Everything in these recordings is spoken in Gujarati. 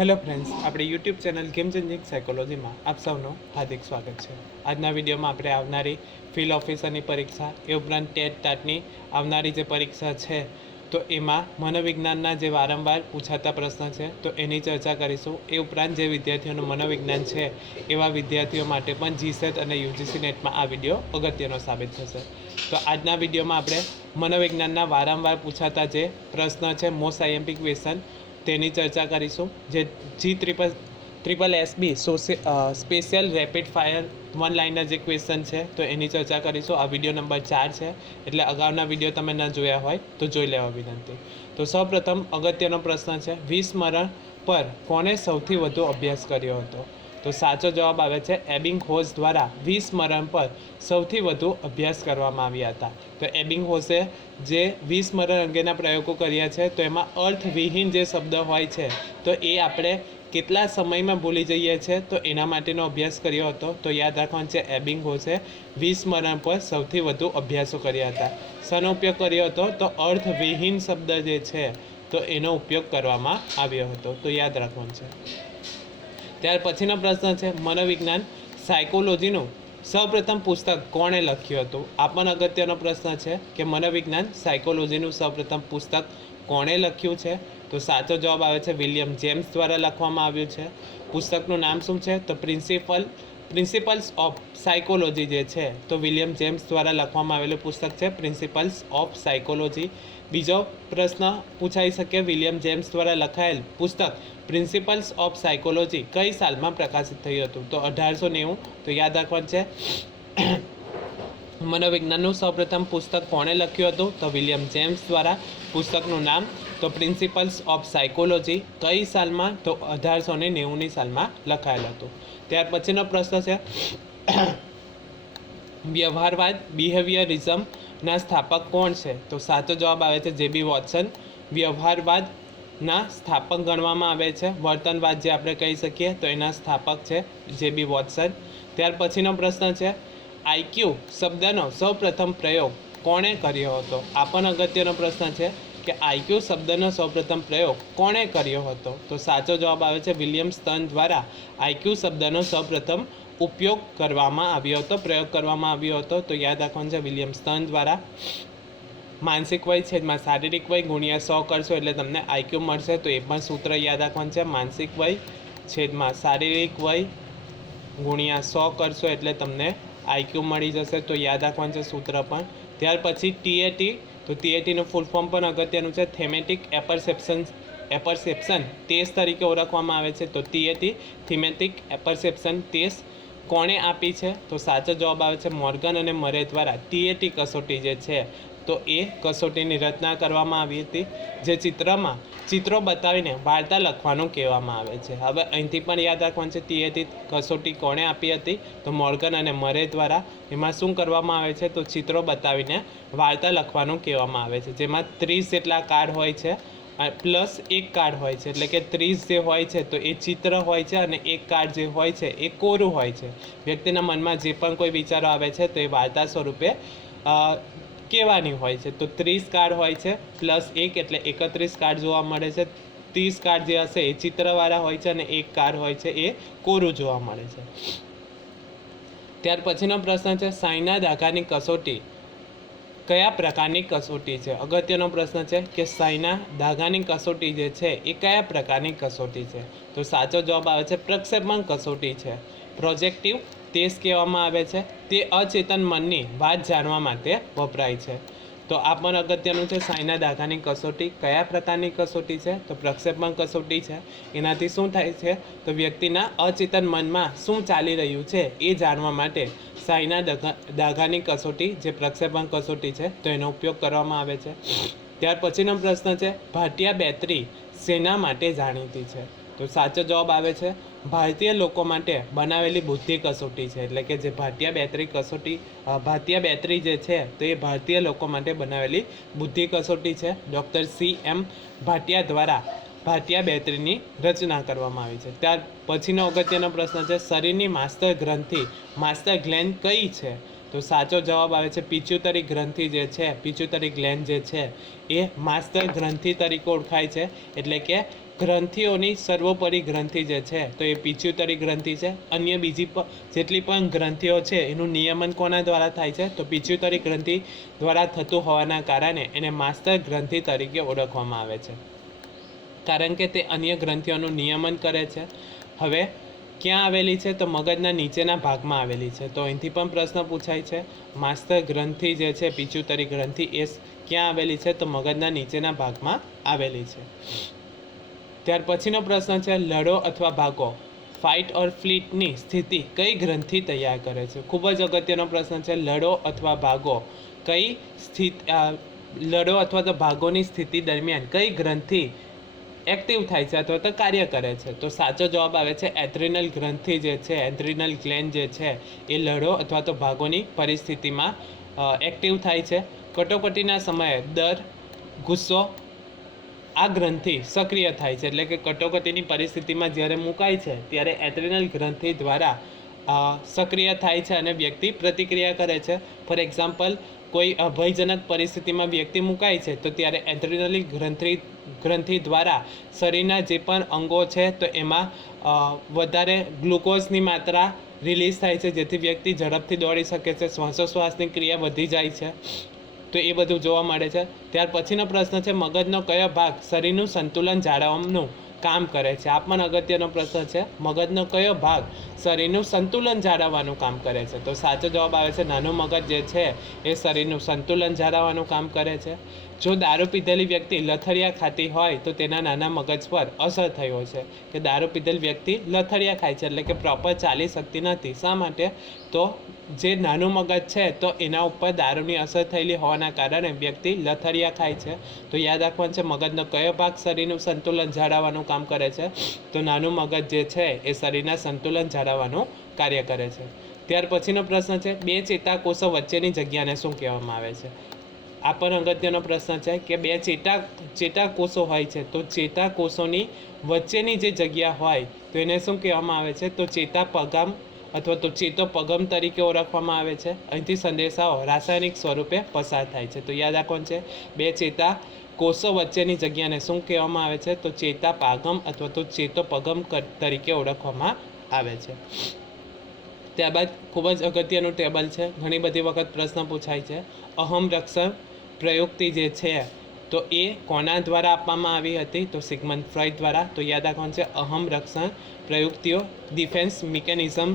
હેલો ફ્રેન્ડ્સ, આપણી યુટ્યુબ ચેનલ ગેમ ચેન્જિંગ સાયકોલોજીમાં આપ સૌનું હાર્દિક સ્વાગત છે। આજના વિડીયોમાં આપણે આવનારી ફિલ્ડ ઓફિસરની પરીક્ષા એ ઉપરાંત ટેટ ટાટની આવનારી જે પરીક્ષા છે તો એમાં મનોવિજ્ઞાનના જે વારંવાર પૂછાતા પ્રશ્ન છે તો એની ચર્ચા કરીશું। એ ઉપરાંત જે વિદ્યાર્થીઓનું મનોવિજ્ઞાન છે એવા વિદ્યાર્થીઓ માટે પણ જીસેટ અને યુજીસી નેટમાં આ વિડીયો અગત્યનો સાબિત થશે। તો આજના વિડીયોમાં આપણે મનોવિજ્ઞાનના વારંવાર પૂછાતા જે પ્રશ્ન છે મોસ્ટ આઈએમપી ક્વેશ્ચન તેની ચર્ચા કરીશું। જે GSSB special rapid fire one liner જે ક્વેશ્ચન છે તો એની ચર્ચા કરીશું। આ વિડીયો નંબર 4 છે, એટલે અગાઉના વિડીયો તમે ન જોયા હોય તો જોઈ લેવા વિનંતી। તો સૌપ્રથમ અગત્યનો પ્રશ્ન છે, વિસ્મરણ પર કોણે સૌથી વધુ અભ્યાસ કર્યો હતો? તો સાચો જવાબ આવે છે એબિંગહોસ દ્વારા વિસ્મરણ પર સૌથી વધુ અભ્યાસ કરવામાં આવ્યા હતા। તો એબિંગહોસે જે વિસ્મરણ અંગેના પ્રયોગો કર્યા છે તો એમાં અર્થવિહીન જે શબ્દ હોય છે તો એ આપણે કેટલા સમયમાં ભૂલી જઈએ છીએ તો એના માટેનો અભ્યાસ કર્યો હતો। તો યાદ રાખવાનું છે એબિંગહોસે વિસ્મરણ પર સૌથી વધુ અભ્યાસો કર્યા હતા। શેનો ઉપયોગ કર્યો હતો? તો અર્થવિહીન શબ્દ જે છે તો એનો ઉપયોગ કરવામાં આવ્યો હતો, તો યાદ રાખવાનું છે। ત્યાર પછીનો પ્રશ્ન છે, મનોવિજ્ઞાન સાયકોલોજીનું સૌપ્રથમ પુસ્તક કોણે લખ્યું હતું? આ પણ અગત્યનો પ્રશ્ન છે કે મનોવિજ્ઞાન સાયકોલોજીનું સૌપ્રથમ પુસ્તક કોણે લખ્યું છે? તો સાચો જવાબ આવે છે વિલિયમ જેમ્સ દ્વારા લખવામાં આવ્યું છે। પુસ્તકનું નામ શું છે? તો પ્રિન્સિપલ્સ ઓફ સાયકોલોજી જે છે તો વિલિયમ જેમ્સ દ્વારા લખવામાં આવેલું પુસ્તક છે પ્રિન્સિપલ્સ ઓફ સાયકોલોજી। બીજો પ્રશ્ન પૂછાઈ શકે, વિલિયમ જેમ્સ દ્વારા લખાયેલ પુસ્તક પ્રિન્સિપલ્સ ઓફ સાયકોલોજી કઈ સાલમાં પ્રકાશિત થયું હતું? તો 1890। તો યાદ રાખવાનું છે મનોવિજ્ઞાનનું સૌપ્રથમ પુસ્તક કોણે લખ્યું હતું? તો વિલિયમ જેમ્સ દ્વારા। પુસ્તકનું નામ તો પ્રિન્સિપલ્સ ઓફ સાયકોલોજી કઈ સાલમાં? તો 1890ની સાલમાં લખાયેલ હતું। ત્યાર પછીનો પ્રશ્ન છે, વ્યવહારવાદ બિહેવિયરિઝમના સ્થાપક કોણ છે? તો સાચો જવાબ આવે છે જેબી વોટસન વ્યવહારવાદના સ્થાપક ગણવામાં આવે છે। વર્તનવાદ જે આપણે કહી શકીએ તો એના સ્થાપક છે જેબી વોટસન। ત્યાર પછીનો પ્રશ્ન છે, આઈક્યુ શબ્દનો સૌપ્રથમ પ્રયોગ કોણે કર્યો હતો? આ પણ અગત્યનો પ્રશ્ન છે કે આઈક્યુ શબ્દનો સૌપ્રથમ પ્રયોગ કોણે કર્યો હતો? તો સાચો જવાબ આવે છે વિલિયમ સ્ટર્ન દ્વારા આઈક્યુ શબ્દનો સૌપ્રથમ ઉપયોગ કરવામાં આવ્યો હતો, પ્રયોગ કરવામાં આવ્યો હતો। તો યાદ રાખવાનું છે વિલિયમ સ્ટર્ન દ્વારા। માનસિક વય છેદમાં શારીરિક વય ગુણ્યા 100 કરશો એટલે તમને આઈક્યુ મળશે, તો એ પણ સૂત્ર યાદ રાખવાનું છે, માનસિક વય છેદમાં શારીરિક વય ગુણ્યા 100 કરશો એટલે તમને આઈક્યુ મળી જશે, તો યાદ રાખવાનું છે સૂત્ર પણ। ત્યાર પછી ટીએટી, તો ટીએટીનું ફૂલ ફોર્મ પણ અગત્યનું છે, થેમેટિક એપરસેપ્શન ટેસ્ટ તરીકે ઓળખવામાં આવે છે। તો ટીએટી થીમેટિક એપરસેપ્શન ટેસ્ટ કોણે આપી છે? તો સાચો જવાબ આવે છે મોર્ગન અને મરે દ્વારા ટીએટી કસોટી જે છે તો એ કસોટીની રચના કરવામાં આવી હતી, જે ચિત્રો બતાવીને વાર્તા લખવાનું કહેવામાં આવે છે। હવે અહીંથી પણ યાદ રાખવાનું છે ટીએટી કસોટી કોણે આપી હતી? તો મોર્ગન અને મરે દ્વારા। એમાં શું કરવામાં આવે છે? તો ચિત્રો બતાવીને વાર્તા લખવાનું કહેવામાં આવે છે, જેમાં 30 જેટલા કાર્ડ હોય છે પ્લસ એક કાર્ડ હોય છે, એટલે કે 30 જે હોય છે તો એ ચિત્ર હોય છે અને એક કાર્ડ જે હોય છે એ કોરું હોય છે। વ્યક્તિના મનમાં જે પણ કોઈ વિચારો આવે છે તો એ વાર્તા સ્વરૂપે કહેવાની હોય છે। તો 30 કાર્ડ હોય છે પ્લસ એક એટલે 31 કાર્ડ જોવા મળે છે। 30 કાર્ડ જે હશે એ ચિત્રવાળા હોય છે અને એક કાર્ડ હોય છે એ કોરું જોવા મળે છે। ત્યાર પછીનો પ્રશ્ન છે, સાઈના દાઘાની કસોટી કયા પ્રકારની કસોટી છે? અગત્યનો પ્રશ્ન છે કે સાઈના દાઘાની કસોટી જે છે એ કયા પ્રકારની કસોટી છે? તો સાચો જવાબ આવે છે પ્રક્ષેપણ કસોટી છે, પ્રોજેક્ટિવ ટેસ્ટ કહેવામાં આવે છે। તે અચેતન મનની વાત જાણવા માટે વપરાય છે। તો આ પણ અગત્યનું છે, સાઈના દાઘાની કસોટી કયા પ્રકારની કસોટી છે? તો પ્રક્ષેપણ કસોટી છે। એનાથી શું થાય છે? તો વ્યક્તિના અચેતન મનમાં શું ચાલી રહ્યું છે એ જાણવા માટે સાઈના દાઘાની કસોટી જે પ્રક્ષેપણ કસોટી છે તો એનો ઉપયોગ કરવામાં આવે છે। ત્યાર પછીનો પ્રશ્ન છે, ભાટિયા બેટરી શેના માટે જાણીતી છે? તો સાચો જવાબ આવે છે ભારતીય લોકો માટે બનાવેલી બુદ્ધિ કસોટી છે, એટલે કે જે ભાટિયા બેટરી જે છે તો એ ભારતીય લોકો માટે બનાવેલી બુદ્ધિ કસોટી છે। ડૉક્ટર CM ભાટિયા દ્વારા ભાટિયા બેટરીની રચના કરવામાં આવી છે। ત્યાર પછીનો અગત્યનો પ્રશ્ન છે, શરીરની માસ્ટર ગ્લેન્ડ કઈ છે? તો સાચો જવાબ આવે છે પિચ્યુટરી ગ્રંથિ જે છે, પિચ્યુટરી ગ્લેન્ડ જે છે એ માસ્ટર ગ્રંથિ તરીકે ઓળખાય છે, એટલે કે ગ્રંથિઓની સર્વોપરી ગ્રંથિ જે છે તો એ પિચ્યુટરી ગ્રંથિ છે. અન્ય બીજી જેટલી પણ ગ્રંથિઓ છે એનું નિયમન કોના દ્વારા થાય છે તો પિચ્યુટરી ગ્રંથિ દ્વારા થતું હોવાના કારણે એને માસ્ટર ગ્રંથિ તરીકે ઓળખવામાં આવે છે, કારણ કે તે અન્ય ગ્રંથિઓનું નિયમન કરે છે. હવે ક્યાં આવેલી છે તો મગજના નીચેના ભાગમાં આવેલી છે. તો અહીંથી પણ પ્રશ્ન પૂછાય છે, માસ્ટર ગ્રંથિ જે છે પિચ્યુટરી ગ્રંથિ એ ક્યાં આવેલી છે તો મગજના નીચેના ભાગમાં આવેલી છે. ત્યાર પછીનો પ્રશ્ન છે, લડો અથવા ભાગો ફાઇટ ઓર ફ્લીટની સ્થિતિ કઈ ગ્રંથિ તૈયાર કરે છે. ખૂબ જ અગત્યનો પ્રશ્ન છે. લડો અથવા ભાગો કઈ લડો અથવા તો ભાગોની સ્થિતિ દરમિયાન કઈ ગ્રંથિ એક્ટિવ થાય છે અથવા તો કાર્ય કરે છે. તો સાચો જવાબ આવે છે એડ્રિનલ ગ્રંથિ જે છે, એડ્રિનલ ગ્લેન્ડ જે છે એ લડો અથવા તો ભાગોની પરિસ્થિતિમાં એક્ટિવ થાય છે. કટોકટીના સમયે ડર, ગુસ્સો આ ગ્રંથિ સક્રિય થાય છે, એટલે કે કટોકટીની પરિસ્થિતિમાં જ્યારે મુકાય છે ત્યારે એડ્રિનલ ગ્રંથિ દ્વારા સક્રિય થાય છે અને વ્યક્તિ પ્રતિક્રિયા કરે છે. ફોર એક્ઝામ્પલ, કોઈ ભયજનક પરિસ્થિતિમાં વ્યક્તિ મુકાય છે તો ત્યારે એડ્રિનલ ગ્રંથિ દ્વારા શરીરના જે પણ અંગો છે તો એમાં વધારે ગ્લુકોઝની માત્રા રિલીઝ થાય છે, જેથી વ્યક્તિ ઝડપથી દોડી શકે છે, શ્વાસોશ્વાસની ક્રિયા વધી જાય છે. તો એ બધું જોવા મળે છે. ત્યાર પછીનો પ્રશ્ન છે, મગજનો કયો ભાગ શરીરનું સંતુલન જાળવવાનું કામ કરે છે. આ પણ અગત્યનો પ્રશ્ન છે. મગજનો કયો ભાગ શરીરનું સંતુલન જાળવવાનું કામ કરે છે. તો સાચો જવાબ આવે છે નાનું મગજ જે છે એ શરીરનું સંતુલન જાળવવાનું કામ કરે છે. જો દારૂ પીધેલી વ્યક્તિ લથડિયા ખાતી હોય તો તેના નાના મગજ પર અસર થઈ હોય છે, કે દારૂ પીધેલ વ્યક્તિ લથડિયા ખાય છે, એટલે કે પ્રોપર ચાલી શકતી નથી. શા માટે? તો જે નાનું મગજ છે તો એના ઉપર દારૂની અસર થયેલી હોવાના કારણે વ્યક્તિ લથડિયા ખાય છે. તો યાદ રાખવાનું છે, મગજનો કયો ભાગ શરીરનું સંતુલન જાળવવાનું કામ કરે છે તો નાનું મગજ જે છે એ શરીરના સંતુલન જાળવવાનું કાર્ય કરે છે. ત્યાર પછીનો પ્રશ્ન છે, બે ચેતાકોષો વચ્ચેની જગ્યાને શું કહેવામાં આવે છે. આ પણ અગત્યનો પ્રશ્ન છે કે બે ચેતાકોષો હોય છે તો ચેતાકોષોની વચ્ચેની જે જગ્યા હોય તો એને શું કહેવામાં આવે છે તો ચેતાપગામ અથવા તો ચેતોપગમ તરીકે ઓળખવામાં આવે છે. અહીંથી સંદેશાઓ રાસાયણિક સ્વરૂપે પસાર થાય છે. તો યાદ રાખવાનું છે, બે ચેતાકોષો વચ્ચેની જગ્યાને શું કહેવામાં આવે છે તો ચેતાપાગમ અથવા તો ચેતોપગમ તરીકે ઓળખવામાં આવે છે. ત્યારબાદ ખૂબ જ અગત્યનું ટેબલ છે, ઘણી બધી વખત પ્રશ્ન પૂછાય છે. અહમ રક્ષણ પ્રયુક્તિ જે છે તો એ કોના દ્વારા આપવામાં આવી હતી તો સિગમન્ડ ફ્રોઈડ દ્વારા. તો યાદ રાખવાનું છે, અહમ રક્ષણ પ્રયુક્તિઓ ડિફેન્સ મિકેનિઝમ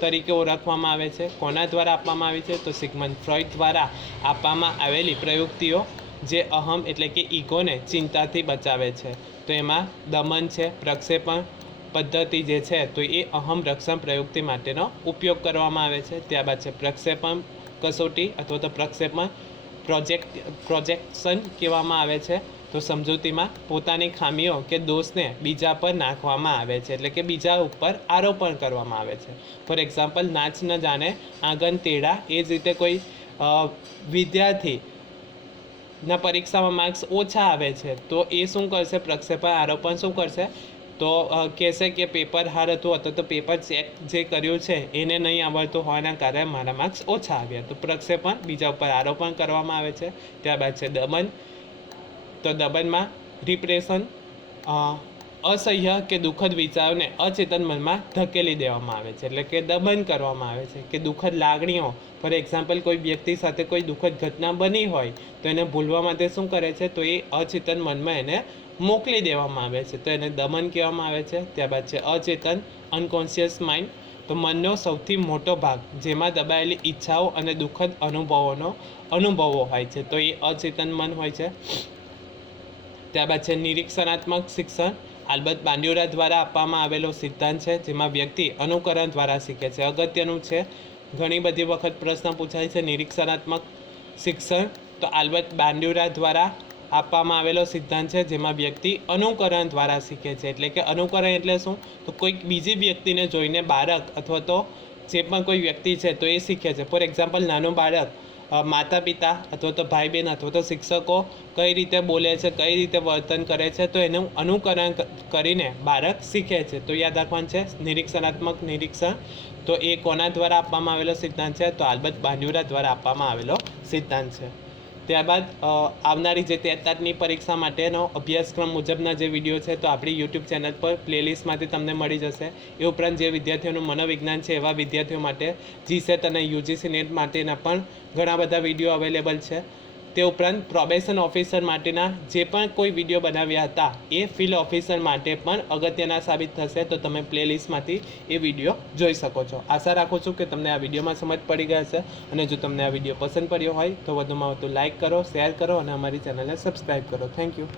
તરીકે ઓળખવામાં આવે છે. કોના દ્વારા આપવામાં આવી છે તો સિગમન્ડ ફ્રોઈડ દ્વારા આપવામાં આવેલી પ્રયુક્તિઓ જે અહમ એટલે કે ઈગોને ચિંતાથી બચાવે છે. તો એમાં દમન છે, પ્રક્ષેપણ પદ્ધતિ જે છે તો એ અહમ રક્ષણ પ્રયુક્તિ માટેનો ઉપયોગ કરવામાં આવે છે. ત્યારબાદ છે પ્રક્ષેપણ કસોટી અથવા તો પ્રક્ષેપણ પ્રોજેક્શન કહેવામાં આવે છે. તો સમજૂતીમાં પોતાની ખામીઓ કે દોષને બીજા પર નાખવામાં આવે છે, એટલે કે બીજા ઉપર આરોપણ કરવામાં આવે છે. ફોર એક્ઝામ્પલ, નાચ ન જાણે આંગણ ટેઢા, એ જ રીતે કોઈ વિદ્યાર્થીના પરીક્ષામાં માર્ક્સ ઓછા આવે છે તો એ શું કરશે, પ્રક્ષેપણ આરોપણ શું કરશે તો કહેશે કે પેપર હાર્ડ હતું અથવા તો પેપર ચેક જે કર્યું છે એને નહીં આવડતું હોવાના કારણે મારા માર્ક્સ ઓછા આવ્યા. તો પ્રક્ષેપણ બીજા ઉપર આરોપણ કરવામાં આવે છે. ત્યારબાદ છે દમન. તો દમનમાં રિપ્રેશન અસહ્ય કે દુઃખદ વિચારોને અચેતન મનમાં ધકેલી દેવામાં આવે છે, એટલે કે દમન કરવામાં આવે છે. કે દુઃખદ લાગણીઓ, ફોર એક્ઝામ્પલ કોઈ વ્યક્તિ સાથે કોઈ દુઃખદ ઘટના બની હોય તો એને ભૂલવા માટે શું કરે છે તો એ અચેતન મનમાં એને મોકલી દેવામાં આવે છે, તો એને દમન કહેવામાં આવે છે. ત્યારબાદ છે અચેતન અનકોન્શિયસ માઇન્ડ. તો મનનો સૌથી મોટો ભાગ જેમાં દબાયેલી ઈચ્છાઓ અને દુઃખદ અનુભવો હોય છે તો એ અચેતન મન હોય છે. ત્યારબાદ છે નિરીક્ષણાત્મક શિક્ષણ. આલ્બર્ટ બાંડ્યુરા દ્વારા આપવામાં આવેલો સિદ્ધાંત છે જેમાં વ્યક્તિ અનુકરણ દ્વારા શીખે છે. અગત્યનું છે, ઘણી બધી વખત પ્રશ્ન પૂછાય છે નિરીક્ષણાત્મક શિક્ષણ. તો આલ્બર્ટ બાંડ્યુરા દ્વારા આપવામાં આવેલો સિદ્ધાંત છે જેમાં વ્યક્તિ અનુકરણ દ્વારા શીખે છે. એટલે કે અનુકરણ એટલે શું તો કોઈક બીજી વ્યક્તિને જોઈને બાળક અથવા તો જે પણ કોઈ વ્યક્તિ છે તો એ શીખે છે. ફોર એક્ઝામ્પલ, નાનું બાળક માતા પિતા અથવા તો ભાઈ બહેન અથવા તો શિક્ષકો કઈ રીતે બોલે છે, કઈ રીતે વર્તન કરે છે તો એનું અનુકરણ કરીને બાળક શીખે છે. તો યાદ રાખવાનું છે નિરીક્ષણાત્મક નિરીક્ષણ. તો એ કોના દ્વારા આપવામાં આવેલો સિદ્ધાંત છે તો આલ્બર્ટ બાંડ્યુરા દ્વારા આપવામાં આવેલો સિદ્ધાંત છે. ત્યારબાદ આવનારી જે ટેટની પરીક્ષા માટેનો અભ્યાસક્રમ મુજબના જે વિડીયો છે તો આપણી યુટ્યુબ ચેનલ પર પ્લેલિસ્ટમાંથી તમને મળી જશે. એ ઉપરાંત જે વિદ્યાર્થીઓનું મનોવિજ્ઞાન છે એવા વિદ્યાર્થીઓ માટે જીસેટ અને યુજીસી નેટ માટેના પણ ઘણા બધા વિડીયો અવેલેબલ છે. તે ઉપરાંત પ્રોબેશન ઓફિસર માટેના જે પણ કોઈ વિડીયો બનાવ્યા હતા એ ફિલ્ડ ઓફિસર માટે પણ અગત્યના સાબિત થશે. તો તમે પ્લેલિસ્ટમાંથી એ વિડીયો જોઈ શકો છો. આશા રાખું છું કે તમને આ વિડીયોમાં સમજ પડી ગયા છે, અને જો તમને આ વિડીયો પસંદ પડ્યો હોય તો વધુમાં વધુ લાઇક કરો, શેર કરો અને અમારી ચેનલને સબસ્ક્રાઈબ કરો. Thank you.